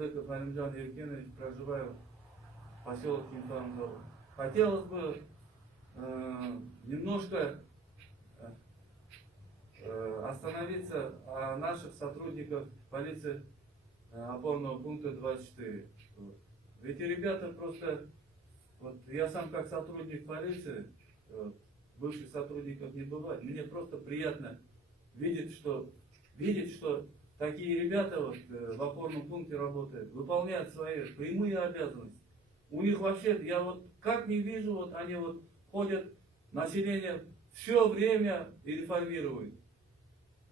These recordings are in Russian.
Садыков Алимджан Евгеньевич, проживаю в поселке Инфанзор. Хотелось бы немножко остановиться о наших сотрудниках полиции опорного пункта 24. Эти ребята просто, вот я сам как сотрудник полиции, бывших сотрудников не бывает, мне просто приятно видеть, что такие ребята вот, в опорном пункте работают, выполняют свои прямые обязанности. У них вообще, я вот как не вижу, вот они вот ходят, население все время информируют,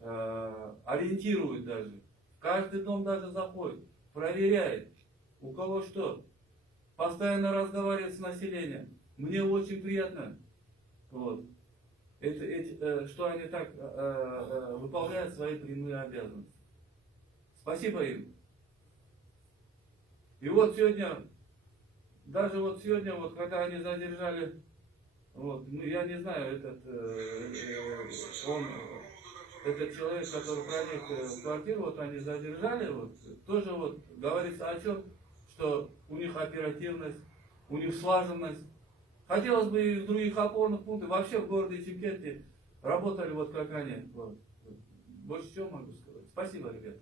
ориентируют даже. В каждый дом даже заходит, проверяет, у кого что. Постоянно разговаривает с населением. Мне очень приятно, вот, что они так выполняют свои прямые обязанности. Спасибо им. И вот сегодня, даже вот сегодня, вот когда они задержали, вот, ну я не знаю, этот человек, который проник в квартиру, вот они задержали, вот, тоже вот говорится о чем, что у них оперативность, у них слаженность. Хотелось бы и в других опорных пунктах, вообще в городе Чимкенте работали вот как они. Вот. Больше чего могу сказать. Спасибо, ребята.